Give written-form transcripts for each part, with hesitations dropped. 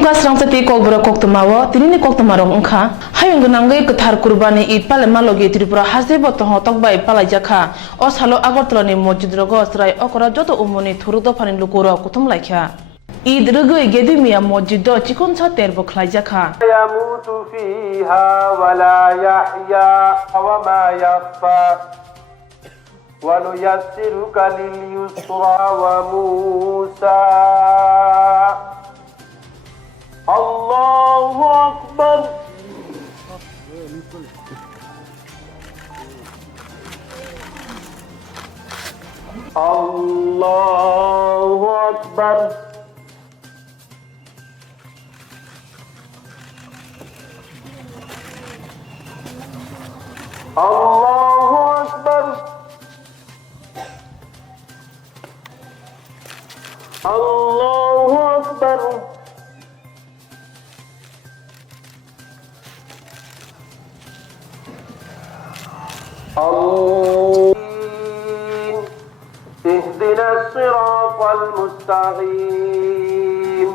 Tumka Swrangchati Kokborok Koktwma o tinini Koktwma rong ongkha hayung gonangoi kathar kurbani Eid palema logi Tripura hasebo toh tokbai palaijaka o salo Agartalani masjid rogo srai okora joto umoni thuruk dofani lukuro kutum laikha Eid rogoi gedimiya masjid do chikon cha terbo khlaijaka yamutu fiha wala yahya wa ma yakhfa wa nuyassiruka lil yusra wa Musa Allahu Akbar Allahu Akbar Allahu Akbar Allahu Akbar اهدنا الصراط المستقيم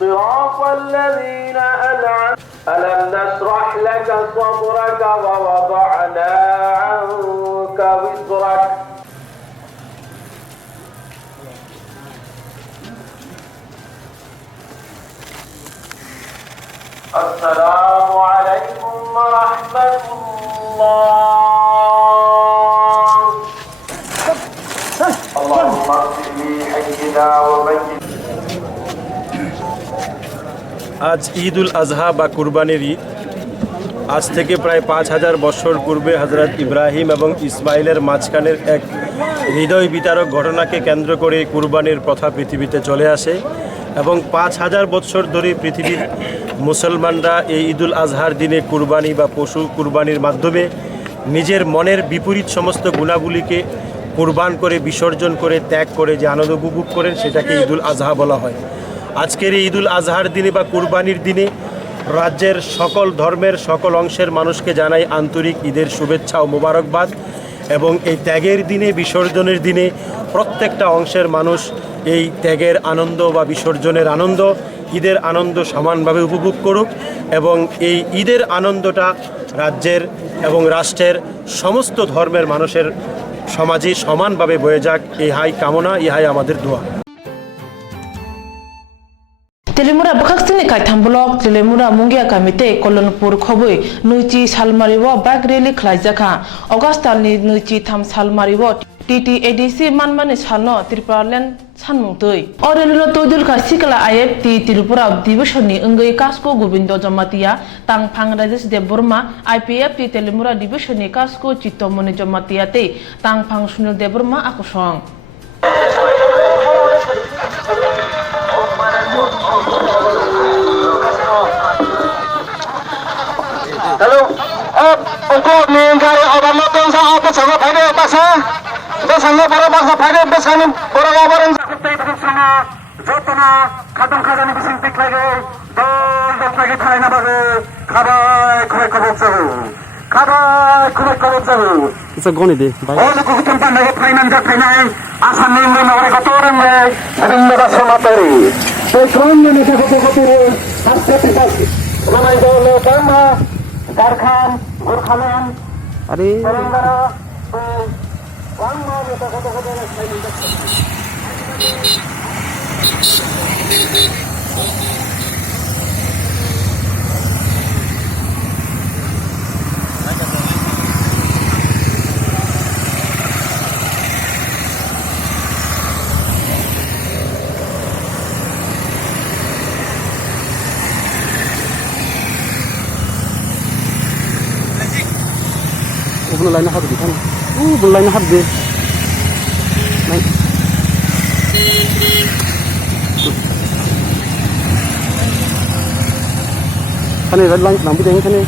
صراط الذين أنعمت ألم نشرح لك صدرك ووضعنا عنك وزرك السلام عليكم ورحمة الله اللهم اغفر لي حينا وميتنا আজ ঈদ উল আজহা বা কুরবানির ঈদ আজ থেকে প্রায় ৫,০০০ বছর পূর্বে হযরত ইব্রাহিম এবং ইসমাইলের মাঝখানের এক হৃদয় বিতারক ঘটনাকে কেন্দ্র করে কুরবানির প্রথা পৃথিবীতে চলে আসে এবং ৫,০০০ বছর ধরে পৃথিবীর মুসলমানরা এই ঈদ উল আজহার দিনে কুরবানি বা পশু কুরবানির মাধ্যমে নিজের মনের বিপরীত সমস্ত গুণাগুলিকে কুরবান করে বিসর্জন করে ত্যাগ করে যে আনন্দ উপভোগ করেন সেটাকে ঈদ উল আজহা বলা হয়। আজকের এই ঈদ উল আজহার দিনে বা কুরবানির দিনে রাজ্যের সকল ধর্মের সকল অংশের মানুষকে জানাই আন্তরিক ঈদের শুভেচ্ছা ও মোবারকবাদ এবং এই ত্যাগের দিনে বিসর্জনের দিনে প্রত্যেকটা অংশের মানুষ এই ত্যাগের আনন্দ বা বিসর্জনের আনন্দ ঈদের আনন্দ সমানভাবে উপভোগ করুক এবং এই ঈদের আনন্দটা রাজ্যের এবং রাষ্ট্রের সমস্ত ধর্মের মানুষের সমাজে সমানভাবে বয়ে যাক ইহাই কামনা ইহাই আমাদের দোয়া। Telemura bakhaksini kaitham blok telemura mungia kamite kolonpur khoboi nuichi salmaribo bag rally khlaijaka augustalni nuichi tham salmaribo TTADC manmani salno Tripuraland sanmungtoi orelino todul ka sikala IFT Tripura divisionni ongoi kasko gobindo jamatia tangphang rajesh deborma IPFT telemura divisionni kasko chittomoni jamatiate tangphang sunil deborma akosong Hello, ongko ningkai obatnya tuh saya apa sangat pada pasca, itu sangat pada pasca pada besanin orang orang seperti itu semua, jatuhnya kadang-kadang ini sintik lagi, dol lagi thai na baru, kabai kubek jauh. Bisa goni deh. Oh, lu kutumpan lagi thai nanda thai nai, asal ninggu nawar kotoran deh, ada nggak sama teri. Petrol ini kotor, asal pasti. Mana itu lama. Darkhan, Gurkhaman, Telangana, one more with a Lain hab di sana. Lain hab deh. Naik. Kan ini red line nampi deh kan ini.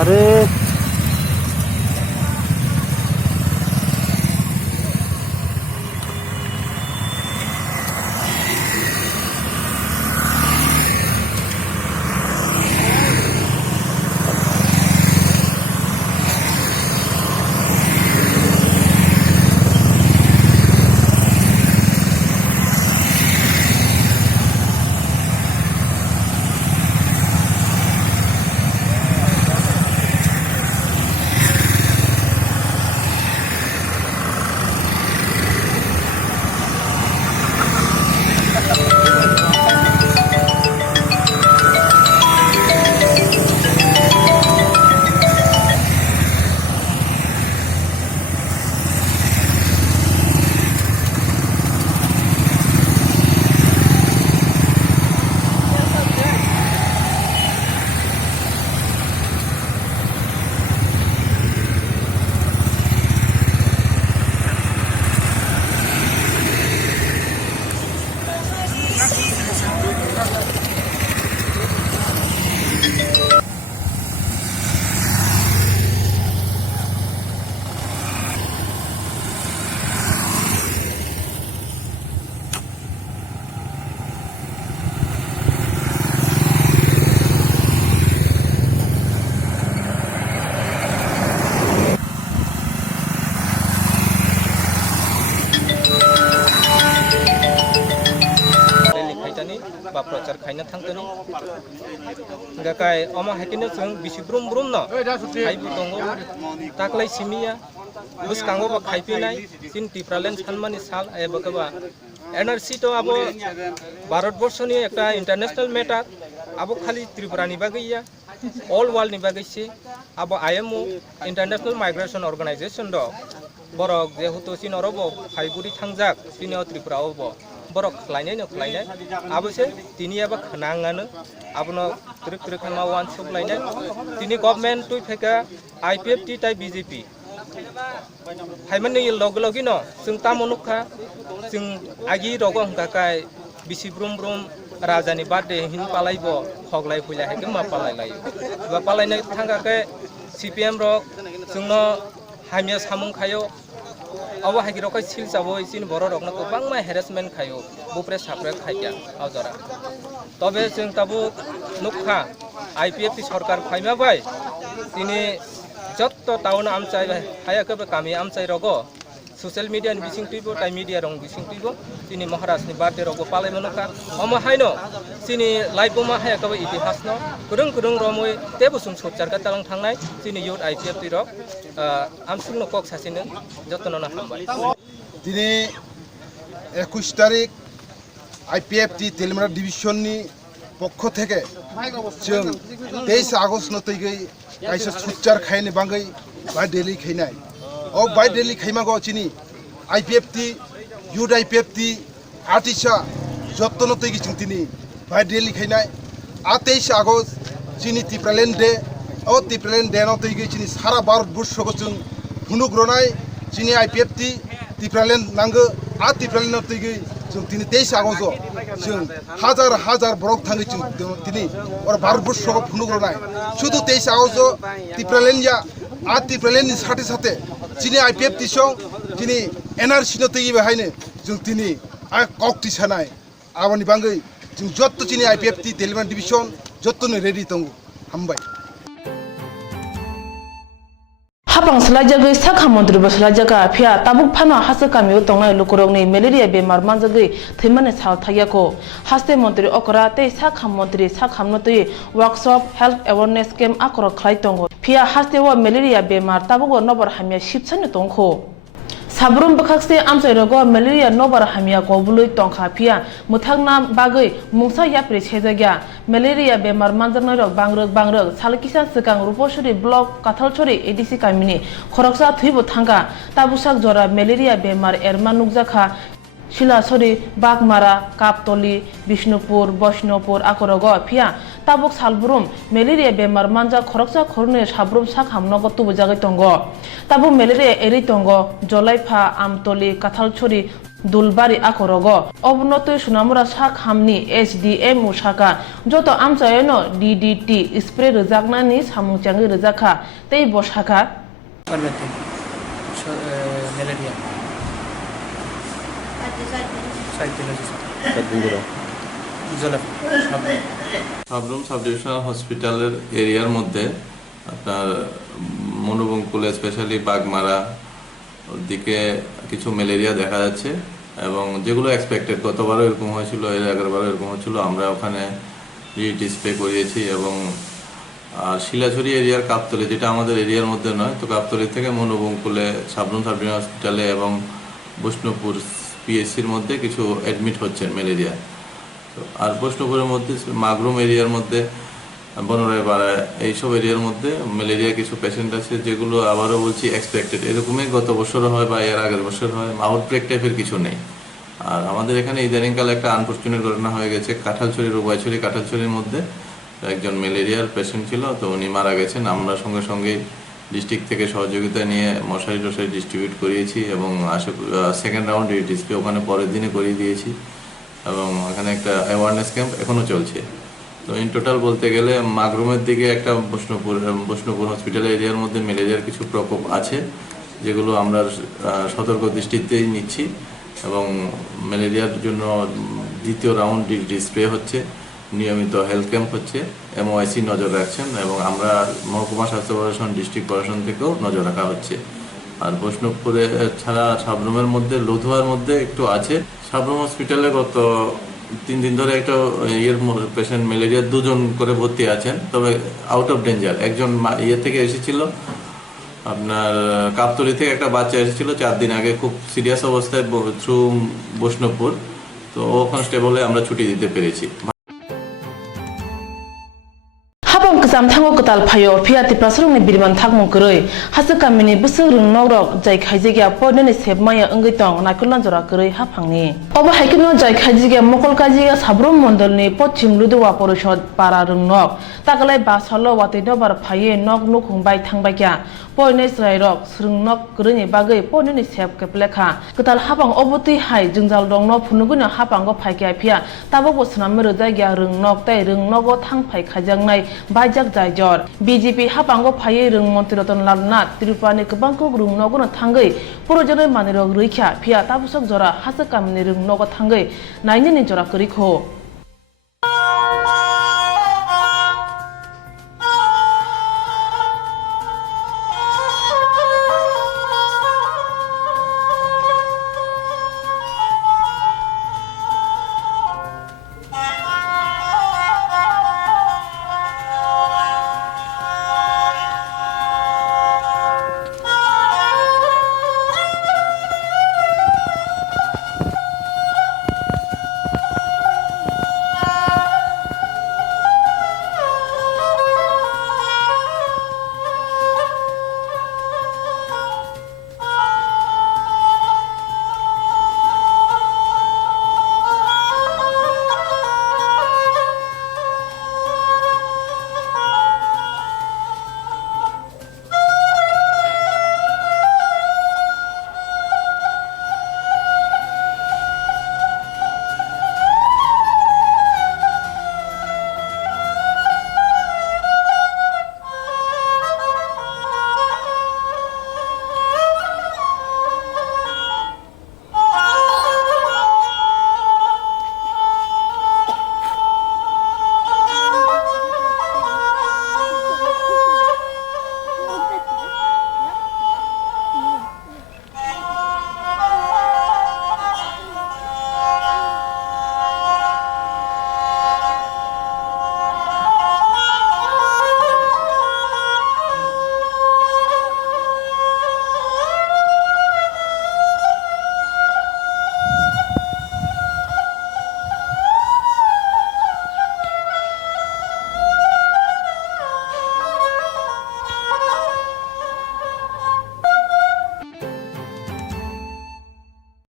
Are. hinggakai oma hakino chung bisi brum brum no khaibu tongo taklai simia bus kango ba khaipinai sin tifralen sanmani sal ebakaba NRC to abo Bharatborsho ni ekta international matter abo khali Tripura ni bagaiya all world ni bagaisi abo IMO international migration organization do borok jehuto sin orobo khaiburi thangjak sinio Tripura obo borok khlainai no khlainai abo se tini aba khnangano abono trik trik khama wan suplainai tini government tui pheka IPFT tai BJP haimani logi no sung tamonukha sung agi rogo hinggakai bisi brum brum rajani birthday hin palaibo khoglai phuilai heke ma palailai ba palainai thangake CPM rok sungno haimia samung khayo abo hagi rokai sil chabo isin boro rokno bangma harassment khayo bupre sapre khaija awjara tobe sung tabu nukha IPFT sarkar phaima bai tini jotto tauna amchai hayake kami amchai rogo social media ni bising tuibo tai media rong bising tuibo sini maharaj ni birthday rogo palai monoka omo haino sini live ma hayaka itihas no kurung romoi tebusum sopchar ka talang thangnai sini youth IPFT rok amsung no kok sasine jotno na hambai তিনি 21 তারিখ IPFT তেলমারা division ni পক্ষ থেকে जों 23 August নতৈগৈ কাইসা সুচার খাইনে বাঙ্গৈ বাই ডেলি খাইনাই ও বাই ডেলি খাইমাগো চিনি IPFT ইউথ IPFT আর্টিসা যত্ন তৈগি চিং তিনি বাই ডেলি খাইনাই 23 আগস্ট চিনি টিপ্রালেন ডে ও টিপ্রালেন ডে নতৈগৈ চিনি সারা ভারতবর্ষগো जों হুনুগ্রনাই চিনি IPFT টিপ্রালেন নাঙ্গো आ টিপ্রালেন নতৈগৈ जों তিনি 23 আগস্ট जों হাজার হাজার বরক থাঙ্গি जों তিনি ওর ভারতবর্ষগো হুনুগ্রনাই শুধু 23 আগস্ট টিপ্রালেন ইয়া आ টিপ্রালেন সাথে সাথে চিনি IPFT সং চিনি NRC নতৈগি বাহাইনে जों তিনি आ ককটি সানাই আবানি বাঙ্গৈ जों যত্ত চিনি IPFT তেলমারা ডিভিশন যত্তনে রেডি তঙ্গু হামবাই Hapang selajagui sakha mantri ba selajaga phia tabuk phano hasa kamio tongnai lukurongni malaria bemar manjagui thimane sal thayako haste mantri okra te sakha mantri sakhamnotui workshop health awareness camp akro khlai tongo phia haste wa malaria bemar tabugo nobar hamya shipchane tongkho Sabrum bakakse amsai rogo malaria nobar hamia gobului tongkha phia muthangna bagui mungsa yapri chejagya malaria bemar manjarnai rok bangrok salkisa sikang ruposhuri block kathalchori ADC kamini khoroksa thuibo thanga tabusak jora malaria bemar erma nukjakha Shilasori, Bagmara, Kaptoli, Bishnupur, Boshnopur, Akorogo, Pia, Tabuk Salbrum, malaria bemar manja khoroksa khorne sabrum sakhamnogo tubujagai tongo. Tabu malaria eritongo, Jolaipa, Amtoli, Kathalchori, Dulbari Akorogo, Obnotoi Sunamura Sakhamni, HDM Musaka, Joto Amchayeno, DDT, spray rezagnani samungchangi rezaka, Tei Boshaka. malaria Sabroom sub divisional হসপিটালের এরিয়ার মধ্যে আপনার মনোবঙ্কুলে specially Bagmara দিকে কিছু malaria দেখা যাচ্ছে এবং যেগুলো এক্সপেক্টেড গতবারও এরকম হয়েছিল এর আগেরবারও এরকম হয়েছিল আমরা ওখানে ডিটি স্প্রে করিয়েছি এবং শিলাছড়ি এরিয়ার কাপতলি যেটা আমাদের এরিয়ার মধ্যে নয় তো কাপতলি থেকে মনোবঙ্কুলে সাবরুম সাব ডিভিশনাল হসপিটালে এবং বৈষ্ণবপুর পিএসসির মধ্যে কিছু অ্যাডমিট হচ্ছেন ম্যালেরিয়া তো আর বৈষ্ণবপুরের মধ্যে মাগরুম এরিয়ার মধ্যে বনরাই পাড়ায় এইসব এরিয়ার মধ্যে ম্যালেরিয়া কিছু পেশেন্ট আছে যেগুলো আবারও বলছি এক্সপেক্টেড এরকমই গত বছরও হয় বা এর আগের বছর হয় আউটব্রেক টাইপের কিছু নেই আর আমাদের এখানে ইদানিংকালে একটা আনফর্চুনেট ঘটনা হয়ে গেছে কাঁঠালছড়ির উভয়ছড়ি কাঁঠালছড়ির মধ্যে একজন ম্যালেরিয়ার পেশেন্ট ছিল তো উনি মারা গেছেন আমরা সঙ্গে সঙ্গেই ডিস্ট্রিক্ট থেকে সহযোগিতা নিয়ে মশারি টশারি ডিস্ট্রিবিউট করিয়েছি এবং সেকেন্ড রাউন্ড ডিসপ্লে ওখানে পরের দিনে করিয়ে দিয়েছি এবং ওখানে একটা অ্যাওয়ারনেস ক্যাম্প এখনও চলছে তো ইন টোটাল বলতে গেলে মাগরুমের দিকে একটা বৈষ্ণবপুর হসপিটাল এরিয়ার মধ্যে ম্যালেরিয়ার কিছু প্রকোপ আছে যেগুলো আমরা সতর্ক দৃষ্টিতেই নিচ্ছি এবং ম্যালেরিয়ার জন্য দ্বিতীয় রাউন্ড ডিসপ্লে হচ্ছে নিয়মিত হেলথ ক্যাম্প হচ্ছে এমওআইসি নজর রাখছেন এবং আমরা মহকুমা স্বাস্থ্য প্রশাসন ডিস্ট্রিক্ট প্রশাসন থেকেও নজর রাখা হচ্ছে আর বৈষ্ণবপুরে ছাড়া সাবরুমের মধ্যে লধুয়ার মধ্যে একটু আছে সাবরুম হসপিটালে গত 3 দিন ধরে একটা পেশেন্ট ম্যালেরিয়া 2 জন করে ভর্তি আছেন, তবে আউট অফ ডেঞ্জার। একজন থেকে এসেছিল আপনার কাপ্তলি থেকে, একটা বাচ্চা এসেছিল 4 দিন আগে খুব সিরিয়াস অবস্থায় থ্রু বৈষ্ণবপুর, তো ওখানে স্টেবল হয়ে আমরা ছুটি দিতে পেরেছি। habang ksam thango katal phayo phiati prasrung ni birman thakmung kroi hasakamini busung rung nogrok jai khaijigya podne sebmaya angai tong naikulan jora kroi haphangni oba haikino jai khaijigya mokol kajiga sabrum mondol ni pochim luduwa porishod para rung nok takalai basalo wati dobar phaye nok nukhung bai thangbai kya podne srai rok srung nok kroi bagai podne ni seb keplekha katal habang oboti hai jungjal dong no phunuguna habang go phaikya phia tabo bosna meru jagya rung nok tai rung nogo thangphai khajangnai bajak jaijor BJP habango phaye rung montiroton lalnat tirupani kebangko rung nogono thangai porojone manirok rikha phia tabusok jora hasakamni rung nogo thangai naini ni jora korikho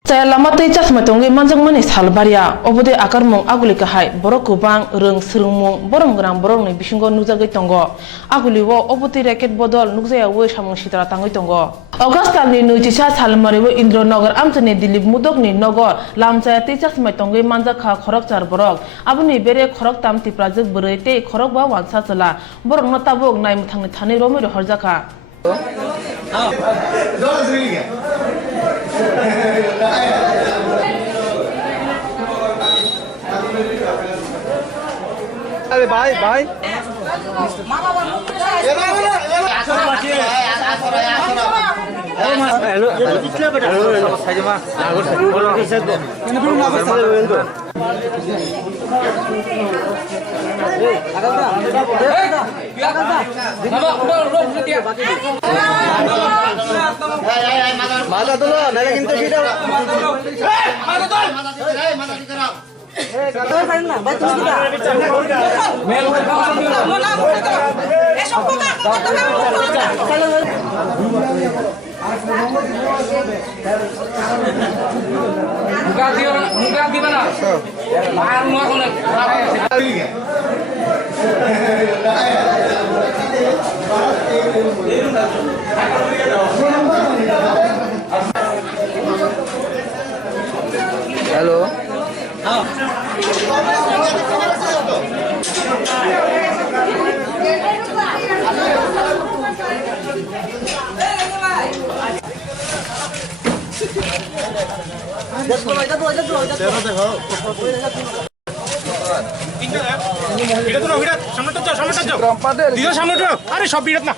Saya lama tei cas matongge manjang mani salbaria obode akar mong aguli kahai borok kubang reng serung mong borong gerang borong ni bisingo nujagai tongo aguli wo oboti raket bodol nukjaya wo samong sitara tangai tongo Augusta ni nuchisa salmari wo Indronagar amchani Dilip Mudok ni nogor lamjaya tei cas matongge manjaka khorok char borok abuni bere khorok tam tiprajak boroi tei khorok ba wansa chala borok no tabok nai muthangni thani romero horjaka अरे भाई भाई माता तो नहीं किंतु सीधा hello সব বিরাট না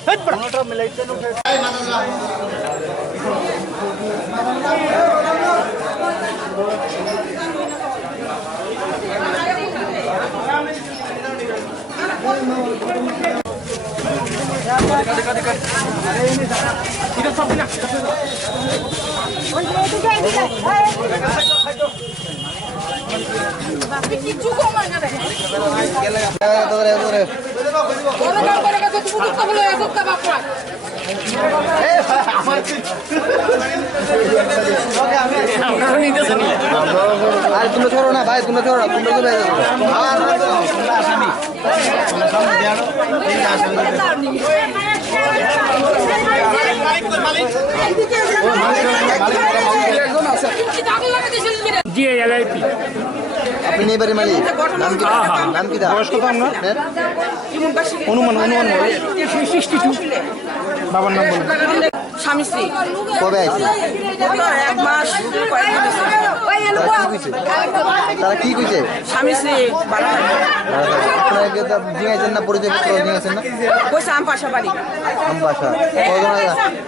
আর তোমরা ধরো না ভাই, তোমরা ধরো না, তোমরা তো আপনি নেই বাড়ি মালিক, নাম কি? নাম কি? বয়স কত আপনার? অনুমান বাবার নাম বলুন। স্বামী স্ত্রী কবে আইছে? 1 মাস তারা কি কইছে? স্বামী স্ত্রী আপনারা জিজ্ঞাসেন না, পরিচয় পত্র জিজ্ঞাসেন না? বসে আম পাশা বাড়ি বাসা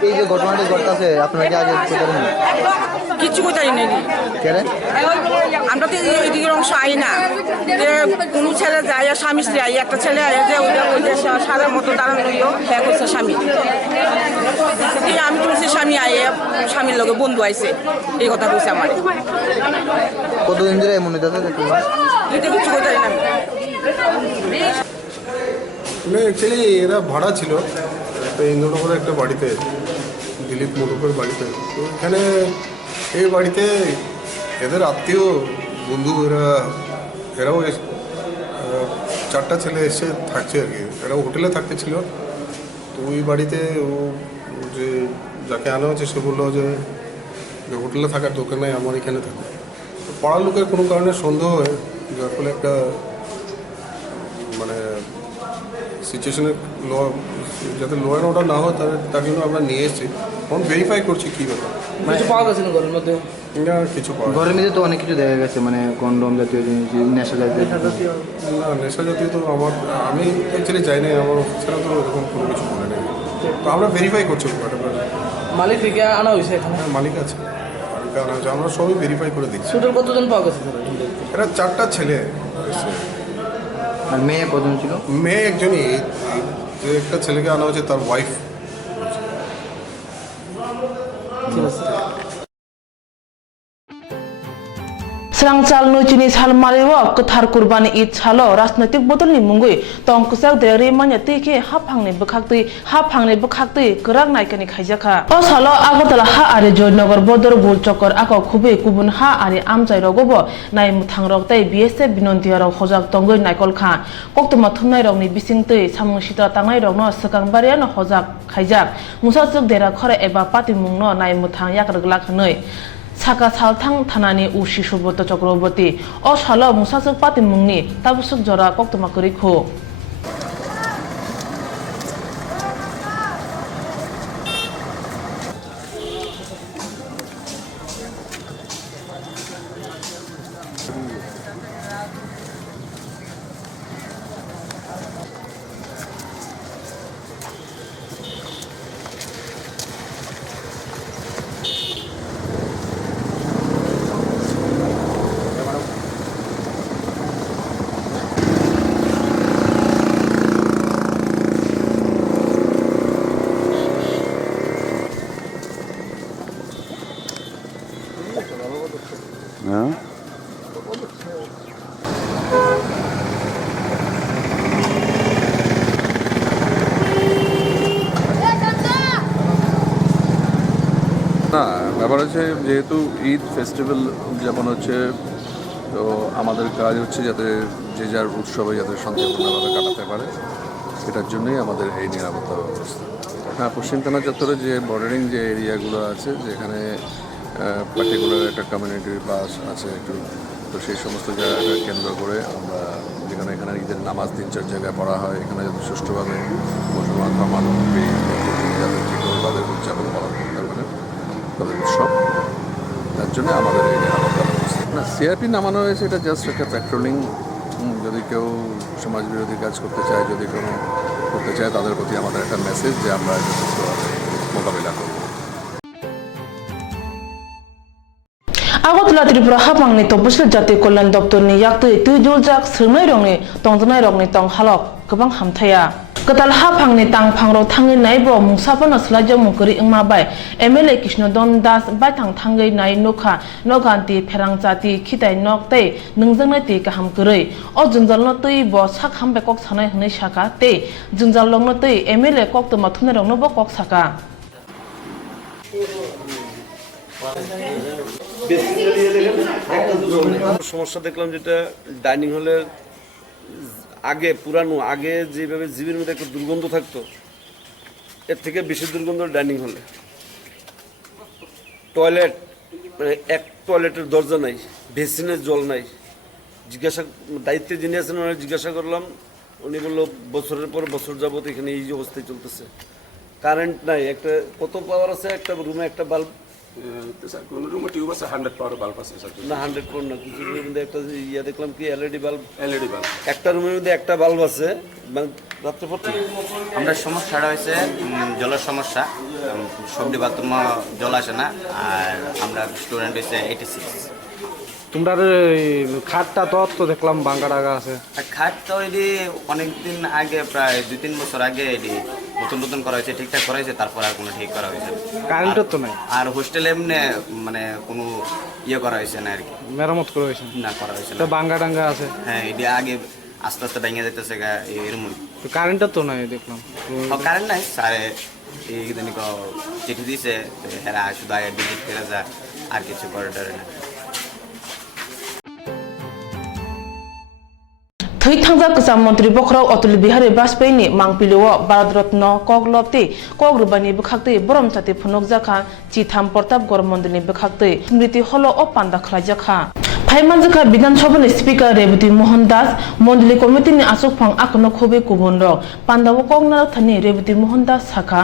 এই যে ঘটনাটি ঘটতেছে আপনারা কি আগে কোথায় কিচ্ছু কোথায় নেই কেন? আমরা তো এদিকের অংশ আই না যে কোনো ছেলে যায় আর স্বামী স্ত্রী আই, একটা ছেলে আয় যে ওইটা সারার মতো দাঁড়ানো হইও হ্যাঁ করছে স্বামী। আমি বলছি স্বামী আয়, স্বামীর লগে বন্ধু আইছে, এই কথা বলছে আমার। কতদিন ধরে মনে হচ্ছে এটা কিছু কোথায় না। অ্যাকচুয়ালি এরা ভাড়া ছিল একটা ইন্দ্রনগরের একটা বাড়িতে, দিলীপ মোটকের বাড়িতে। তো এখানে এই বাড়িতে এদের আত্মীয় বন্ধু এরাও 4টা ছেলে এসে থাকছে আর কি। এরাও হোটেলে থাকতে ছিল। তো ওই বাড়িতে ও যে যাকে আনা হচ্ছে সে বললো যে হোটেলে থাকার দোকান নাই, আমার এখানে থাকে। তো পাড়ার লোকের কোনো কারণে সন্দেহ হয়, যার ফলে একটা মানে সিচুয়েশনের যাতে লো অ্যান্ড অর্ডার না হয় তার জন্য আমরা নিয়ে এসেছি। এখন ভেরিফাই করছি কী ব্যাপার। কিছু পাওয়া গেছে ঘরের মধ্যে? না, কিছু পাওয়া ঘরের মধ্যে তো অনেক কিছু দেখা গেছে, মানে কন্ডম জাতীয় জিনিস, নেশা জাতীয়। না, নেশা জাতীয় তো আমি অ্যাকচুয়ালি যাই নাই, আমার অফিসাররা তো ওরকম কোনো কিছু বলে নেই। তো আমরা ভেরিফাই করছি ব্যাপারটা। মালিক থেকে আনা হয়েছে এখানে? হ্যাঁ, মালিক আছে, মালিক আনা হয়েছে, আমরা সবই ভেরিফাই করে দেখছি। টোটাল কতজন পাওয়া গেছে? এরা 4টা ছেলে এসছে। আর মেয়ে কজন ছিল? মেয়ে একজনই, যে একটা ছেলেকে আনা হয়েছে তার wife. Swrangchati nuchini salmariwo kothar kurbani id chalo rajnaitik bodolni mungui tongkusak dereri manyati ke haphangni bkhakti grak naikani khaijaka o salo agotala ha are joynagar bodor bulchokor ako khube kubun ha are amjai rogobo nai muthangrok tai BSF binontiarok hojak tongoi naikol kha Koktwma thumnai rokni bisingtui samung sita tangai rokno swkangbariano hojak khaijak musachuk dera khore eba patimungno nai muthang yakrglak hnoi Saka Salthang Thanani Ushi Subrata Chakraborty o salo musachuk patimungni tabusuk jora Koktwma korikho না, ব্যাপার হচ্ছে যেহেতু Eid festival উদযাপন হচ্ছে, তো আমাদের কাজ হচ্ছে যাতে যে যার উৎসবে যাতে শান্তিপূর্ণভাবে কাটাতে পারে, সেটার জন্যই আমাদের এই নিরাপত্তা ব্যবস্থা। হ্যাঁ, পশ্চিম থানা চত্বরে যে বর্ডারিং যে এরিয়াগুলো আছে, যেখানে পার্টিকুলার একটা কমিউনিটির বাস আছে একটু, তো সেই সমস্ত জায়গাটা কেন্দ্র করে আমরা যেখানে এখানে ঈদের নামাজ 3-4 জায়গায় পড়া হয়, এখানে যাতে সুষ্ঠুভাবে মুসলমান বা মানবী যাতে ঠিকভাবে তাদের উদযাপন পালন করতে পারে তাদের উৎসব, তার জন্য আমাদের এই নিরাপত্তা ব্যবস্থা। না, সিআরপি নামানো হয়েছে, এটা জাস্ট একটা প্যাট্রোলিং। যদি কেউ সমাজ বিরোধী কাজ করতে চায়, যদি কোনো করতে চায়, তাদের প্রতি আমাদের একটা মেসেজ যে আমরা এটা সুষ্ঠুভাবে মোকাবিলা করব। Agotla Tripura Hapangni Topusil Jati Kollan Doptorni Yaktui Tujuljak Srmai Rongni Tongjanai Rongni Tong Halok गोबां हामथाया कताल हा फांनि तां फांरो थाङै नाय बो मुसाफोनो स्लाइजो मुकरि इंमाबाय एमएलए कृष्णदन दास बायथां थाङै नाय नखा नगान्ति फेरांचाति खिताय नकते नोंजोंनो ति गाहाम करै अ जुनजालनो तै बो साक हामबे कक सानाय हनै साका ते जुनजालनो तै एमएलए कक्तमा थुनेरनो बो कक साका সমস্যা দেখলাম যেটা ডাইনিং হলে আগে পুরানো আগে যেভাবে জিবির মধ্যে একটা দুর্গন্ধ থাকতো এর থেকে বেশি দুর্গন্ধ ডাইনিং হলে টয়লেট মানে এক টয়লেটের দরজা নাই বেসিনের জল নাই জিজ্ঞাসা দায়িত্বে যিনি আছেন ওনাকে জিজ্ঞাসা করলাম উনি বললো বছরের পর বছর যাবত এখানে এই যে অবস্থায় চলতেছে কারেন্ট নাই একটা কত পাওয়ার আছে একটা রুমে একটা বাল্ব কোন রুমে টিউব আছে 100 পাওয়ার বাল্ব আছে না 100 পাওয়ার না কিছু রুমের মধ্যে একটা ইয়া দেখলাম কি এলইডি বাল্ব একটা রুমের মধ্যে একটা বাল্ব আছে মানে রাত্রে পড়তে আমরা সমস্যাটা হয়েছে জলের সমস্যা সবজি বাথরুম জল আসে না আর আমরা স্টুডেন্ট হয়েছে 86 তোমরা খাটটা তো দেখলাম ভাঙ্গা টাকা আছে খাট তো এটি অনেকদিন আগে প্রায় 2-3 বছর আগে এটি নতুন করা হয়েছে ঠিকঠাক করা হয়েছে তারপর আর কোনো ঠিক করা হয়েছে কারেন্টও তো নাই আর হোস্টেলে এমনি মানে কোনো ইয়ে করা হয়েছে না আর কি মেরামত করা হয়েছে না করা হয়েছে তো ভাঙ্গা টাঙ্গা আছে হ্যাঁ এটি আগে আস্তে আস্তে ভেঙে যেতেছে এরকম তো কারেন্টও তো নাই দেখলাম কারেন্ট নাই স্যারে এইদিন চিঠি দিয়েছে হ্যাঁ শুধু আগে ভিজিট করে যা আর কিছু করে ডরে না थै थांजा गोजाम मन्त्रि बखराव अटल बिहारी वाजपेयीनि मांपिलिओ भारत रत्न कगलबते कग्रबानि बखाक्ते ब्रह्मचाति फुनक जाखा चिथाम प्रताप गौर मन्दिरनि बखाक्ते स्मृति हल अ पान्दा खलायजाखा फाइमानजाखा विधानसभानि स्पीकर रेवती मोहन दास मन्डली कमिटिनि आसुकफां आखनो खोबे गुबुन रक पान्दाव कगनार थानि रेवती मोहन दास साखा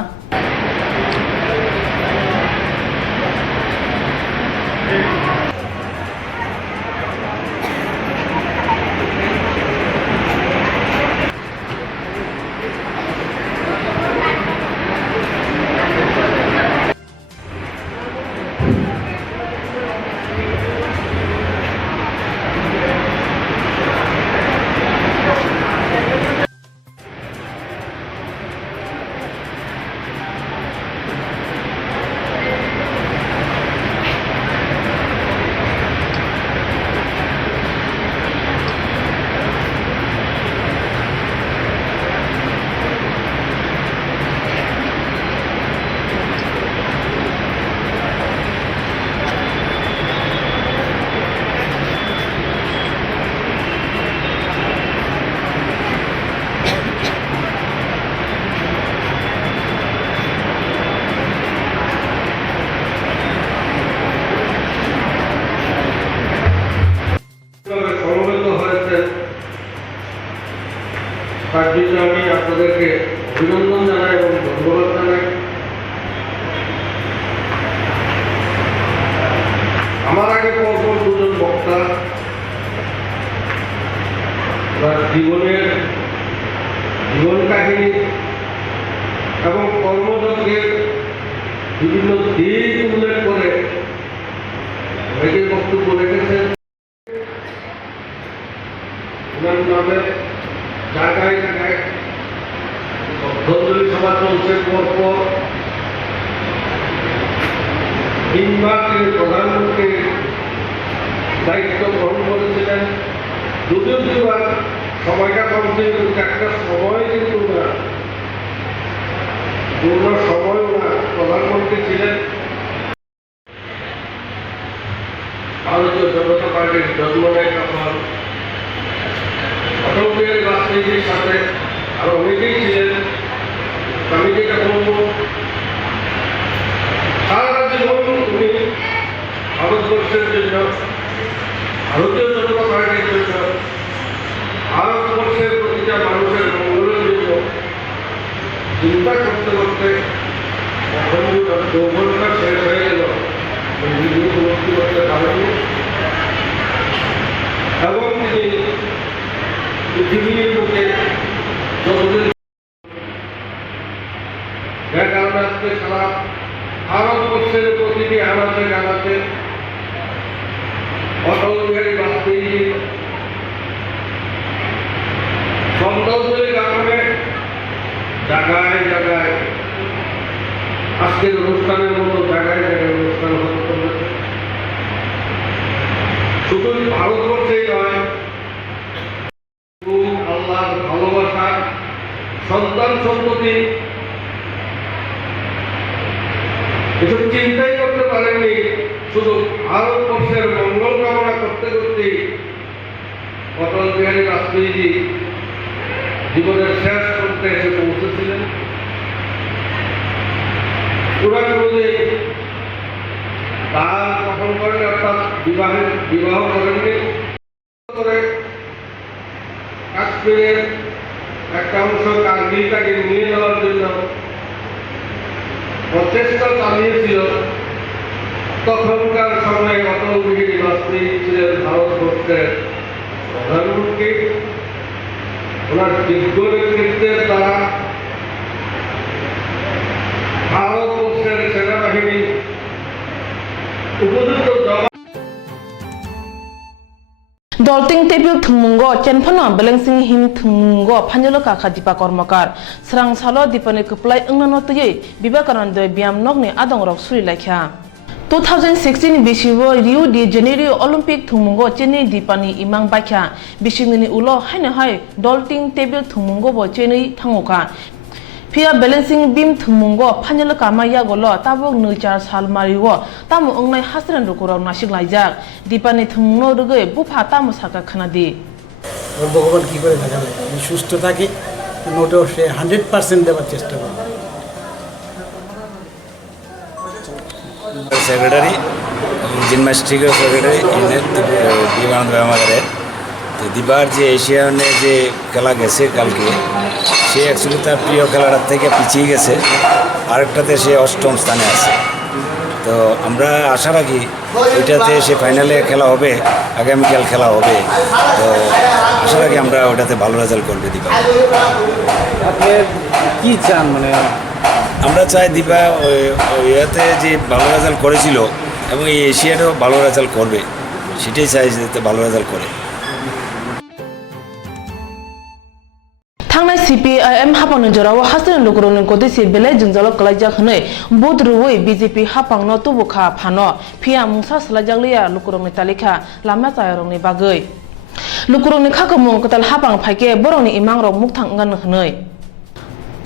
তার জন্য আমি আপনাদেরকে অভিনন্দন জানাই এবং ধন্যবাদ জানাই আমার আগে পরপর দুজন বক্তা তার জীবন কাহিনী এবং কর্মযজ্ঞের বিভিন্ন দিক উল্লেখ করে অনেকে বক্তব্য রেখেছেন ওনার নামে জায়গায় জায়গায় শ্রদ্ধাঞ্জলি সভা চলছে পরপর 3 বার তিনি প্রধানমন্ত্রীর দায়িত্ব গ্রহণ করেছিলেন যদিও দুবার সময়টা কমছে কিন্তু একটা সময় কিন্তু না পূর্ণ সময় না প্রধানমন্ত্রী ছিলেন ভারতীয় জনতা পার্টির জন্ম নেয় তখন অটল বিহারী বাজপেয়ীর সাথে আরো অনেকেই ছিলেন আমি যেটা বলবো সারা জীবন উনি ভারতবর্ষের জন্য ভারতীয় জনতা পার্টির জন্য ভারতবর্ষের প্রতিটা মানুষের মঙ্গলের জন্য চিন্তা করতে করতে যৌবনটা শেষ হয়ে গেল মুক্তি করতে পারেননি এবং তিনি পৃথিবীর বুকে যতদিন কারণে আজকে সারা ভারতবর্ষের প্রতিটি আনাচে কানাচে অটল বিহারী বাজপেয়ী শ্রদ্ধাঞ্জলি জ্ঞাপনের আজকের অনুষ্ঠানের মতো জায়গায় জায়গায় অনুষ্ঠান হতে চলেছে। শুধু ভারতবর্ষেই নয়, আল্লাহর ভালোবাসা, সন্তান সন্ততি এসব চিন্তাই করতে পারেননি। শুধু ভারতবর্ষের মঙ্গল কামনা করতে করতে অটল বিহারী বাজপেয়ীজি জীবনের শেষ করতে এসে পৌঁছেছিলেন। পুরাণে তার কখন করেন, অর্থাৎ বিবাহ করেননি। কাশ্মীরের একটা অংশ কার্গিলটাকে নিয়ে যাওয়ার জন্য প্রচেষ্টা চালিয়েছিল। তখনকার সময়ে অটল বিহারী বাজপেয়ী ছিলেন ভারতবর্ষের প্রধানমন্ত্রী। ওনার যোগ্য নেতৃত্বের দ্বারা ভারতবর্ষের সেনাবাহিনী উপযুক্ত Dolting tebil thumungo chenphano balancing him thumungo phanjalo kakha dipa kormakar srang salo dipane kuplai ungnano tuye bibakaran de biam nokni adongrok suri laikha 2016 bishiwo Rio de Janeiro Olympic thumungo chennai dipani imang bakha bishingni ulo haina hai dolting tebil thumungo bo chennai thangoka Pia balancing beam thumungo phanjalo kamaya golo tabok nuchar salmariwo tamu ongnai hasran rukurok nashik laijak dipani thumno ruge bufa tamu saka khanadi ভগবান কি করে দেখাবে সুস্থ থাকে নোটও সে 100% দেওয়ার চেষ্টা করবে secretary gymnastic secretary বিমানন্দ আমাদের তো দিবার যে এশিয়ানে যে খেলা গেছে কালকে সে অ্যাকচুয়ালি তার প্রিয় খেলাটার থেকে পিছিয়ে গেছে আরেকটাতে সে অষ্টম স্থানে আছে তো আমরা আশা রাখি ওইটাতে সে ফাইনালে খেলা হবে আগামীকাল খেলা হবে তো আশা রাখি আমরা ওটাতে ভালো রেজাল্ট করবে দীপা আপনি কি চান মানে আমরা চাই দীপা ইয়াতে যে ভালো রেজাল্ট করেছিল এবং এই এশিয়াতেও ভালো রেজাল্ট করবে সেটাই চাই যাতে ভালো রেজাল্ট করে Tangnai CPIM hapang njorawo hasren lukuroni kodisi belai jungjalo kalaijak hnei bodruwei BJP hapang no tubukha phano phia mungsa salajakliya lukuroni talika lama chayarongni bagoi lukuroni khakomung kotal hapang phaike boroni imangrok mukthang ngan hnei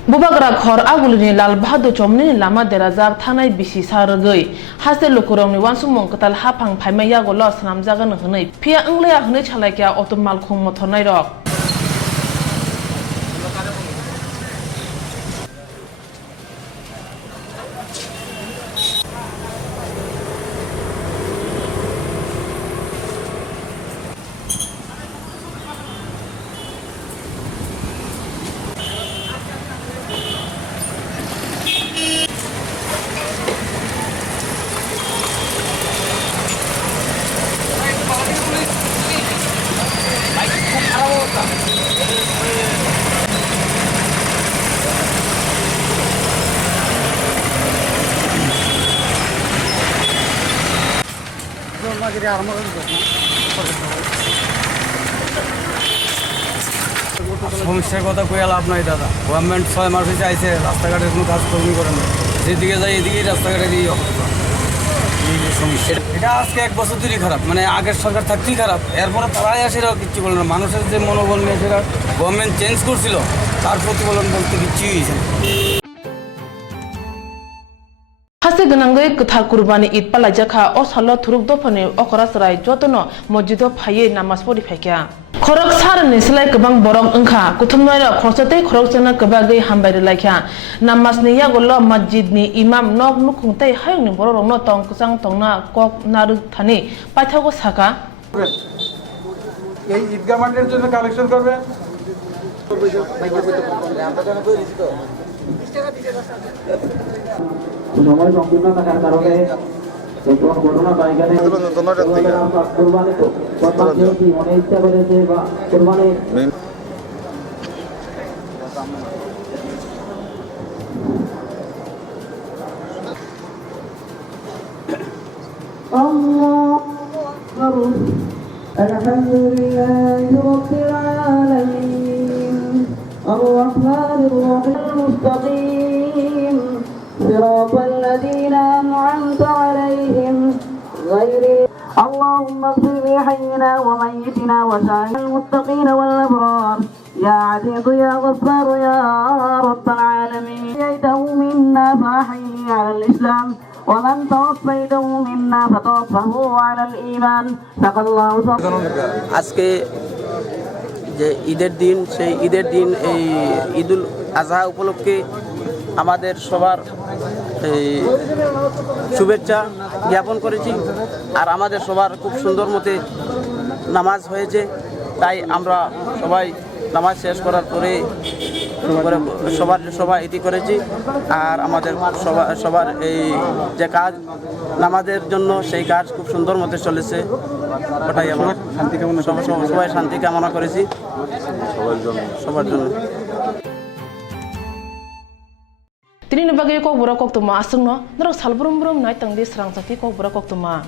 Bubagra khor agulini Lal Bahadur chomni lama derajak thanai bisi sargoi hase lukuroni wansumong kotal hapang phaimaya golo snamjagan hnei phia angleya hnei chalaikya otomal khum mothonai rok সমস্যার কথা কইয়া লাভ নাই দাদা government 6 মাস হয়েছে আইসে রাস্তাঘাটের কোনো কাজকর্ম করে না যেদিকে যাই এদিকেই রাস্তাঘাটের এই অবস্থা সমস্যা এটা আজকে 1 বছর ধরেই খারাপ মানে আগের সরকার থাকতেই খারাপ এরপরে তারাই আসেরাও কিচ্ছু বলে না মানুষের যে মনোবল নিয়ে সেটা গভর্নমেন্ট চেঞ্জ করছিল তার প্রতিফলন বলতে কিচ্ছুই হয়েছে Hase ganangai kuthar kurbani id palajakha o salo thuruk dofani okorasrai jotono mojido phaye namas pori phakya khorok sar ni slai kabang borok angkha kuthumnai ra khorsate khorok chana kabagai hambai laikha namas ni yagolo masjid ni imam nok nukhungtai hayung ni borok no tong kusang tongna kok naru thani paithago saka এই ঈদগাহ মাঠের জন্য collection করবে সময় সংকীর্ণ থাকার কারণে ঘটনা পাইখানে কোরবানি তো কি মনে ইচ্ছা করেছে বা কোরবানি আলহামদুলিল্লাহি রাব্বিল আলামিন আর-রাহমানির রাহিম মুস্তাকিম صراط الذين أنعمت عليهم غير اللهم اغفر لحينا وميتنا وسائر المتقين والأبرار يا عزيز يا غفار يا رب العالمين أحييته منا فأحيه على الإسلام ومن توفيته منا فتوفه على الإيمان فقد الله আজকে যে ঈদের দিন সেই ঈদের দিন এই ঈদুল আজহা উপলক্ষে আমাদের সবার এই শুভেচ্ছা জ্ঞাপন করেছি আর আমাদের সবার খুব সুন্দর মতে নামাজ হয়েছে তাই আমরা সবাই নামাজ শেষ করার পরে সবার এটি করেছি আর আমাদের সবার এই যে কাজ নামাজের জন্য সেই কাজ খুব সুন্দর মতে চলেছে ওটাই আমরা শান্তি কামনা সবাই শান্তি কামনা করেছি সবার জন্য Tini ni bagi Kokborok Koktwma asungno, narok salbrum brum nai tangdi Swrangchati Kokborok Koktwma.